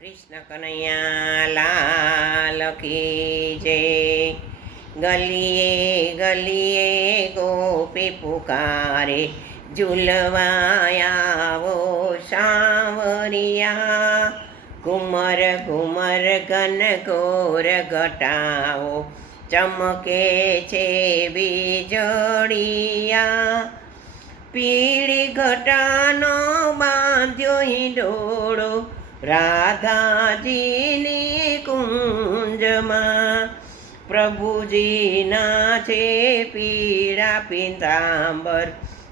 કૃષ્ણ કનૈયા લાલ કી જય। ગલીએ ગલીએ ગોપી પુકારે, ઝૂલવાયાવો સાવરિયા। ઘુમર ઘુમર ઘન ઘોર ઘટાવો, ચમકે છે વીજળિયા। પીળી ઘટાનો બાંધ્યો હિંડોળો, રાધાજીની કુંજમાં। પ્રભુજીના છે પીળા પીતાંબર,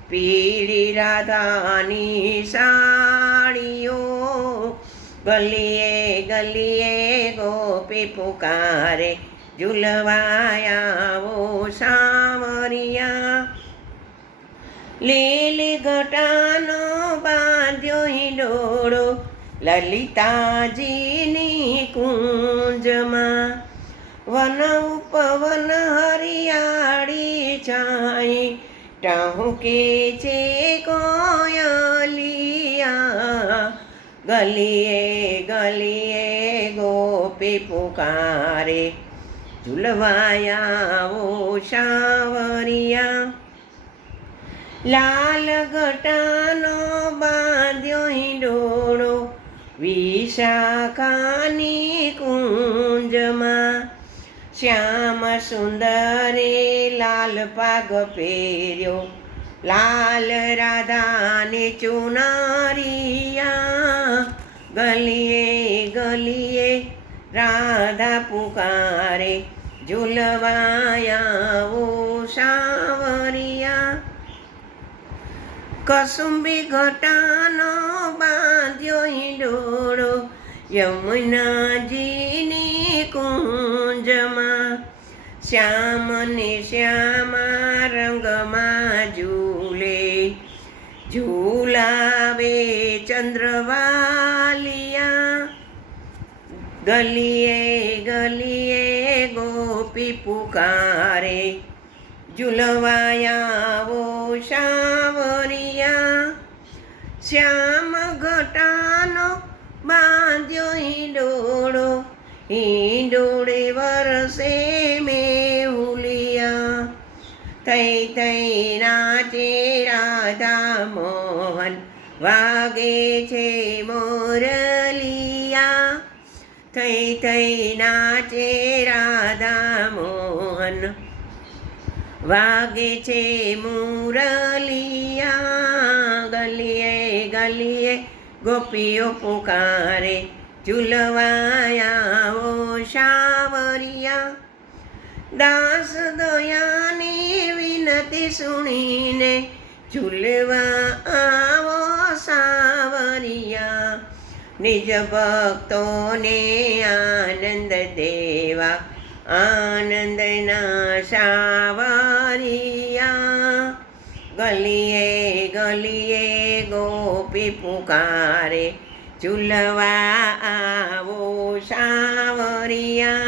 પીળી રાધાની સાડીઓ। ગલીએ ગલીએ ગોપી પુકારે, ઝૂલવાયાવો સાવરિયા। લીલી ઘટાનો બાંધ્યો હિંડોળો, લલિતાજીની કુંજમાં। વન ઉપવન હરિયાળી છાઈ, ટહુકે છે કોયલિયા। ગલીએ ગલીએ ગોપી પુકારે, ઝૂલવાયાવો સાવરિયા। લાલ ઘટાનો બાંધ્યો હિંડોળો, વિશાખાની કુંજમાં। શ્યામ સુંદરે લાલ પાઘ પહેર્યો, લાલ રાધાને ચુનરિયા। ગલીએ ગલીએ રાધા પુકારે, ઝૂલવાયાવો સાવરિયા। કસુંબી ઘટાનો બાંધ્યો હિંડોળો, યમુનાજીની કુંજમાં। શ્યામ ને શ્યામા રંગમાં ઝૂલે, ઝૂલાવે ચંદ્રવાલિયા। ગલીએ ગલીએ ગોપી પુકારે, ઝૂલવાયાવો સાવરિયા। શ્યામ ઘટાનો બાંધ્યો હિંડોળો, હિંડોળે વરસે મેહુલિયા। થઈ થઈ નાચે રાધા મોહન, વાગે છે મોરલિયા। થઈ થઈ નાચે રાધા મોહન, વાગે છે મુરલિયા। ગલીએ ગલીએ ગોપીઓ પુકારે, ઝૂલવાયાવો સાવરિયા। દાસ દયાની વિનતી સુણીને, ઝૂલવા આવો સાવરિયા। નિજ ભક્તોને આનંદ દેવા, આનંદના સાવરિયા। ગલીએ ગલીએ ગોપી પુકારે, ઝૂલવા આવો સાવરિયા।